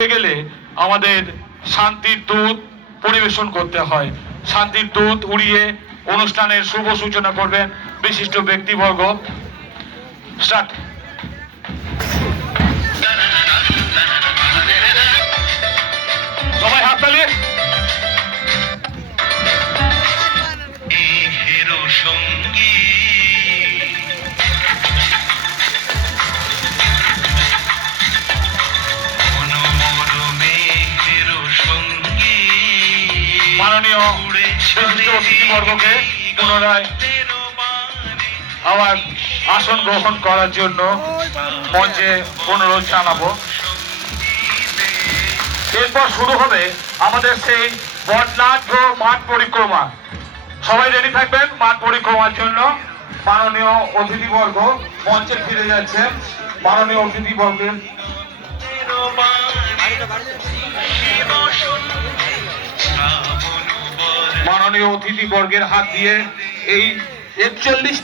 গেলে আমাদের শান্তির দূত পরিবেশন করতে হয়। শান্তির দূত উড়িয়ে অনুষ্ঠানের শুভ সূচনা করবেন বিশিষ্ট ব্যক্তিবর্গ। স্টার্ট। সবাই হাততালি। মাননীয় বিশিষ্ট অতিথিবর্গকে পুনরায় আবার আসন গ্রহণ করার জন্য মঞ্চে অনুরোধ জানাবো। এরপর শুরু হবে আমাদের সেই বর্ণাঢ্য মাঠ পরিক্রমা। সবাই রেডি থাকবেন মাঠ পরিক্রমার জন্য। মাননীয় অতিথিবর্গ মঞ্চে ফিরে যাচ্ছে। মাননীয় অতিথিবর্গের হাত দিয়ে এই 41টা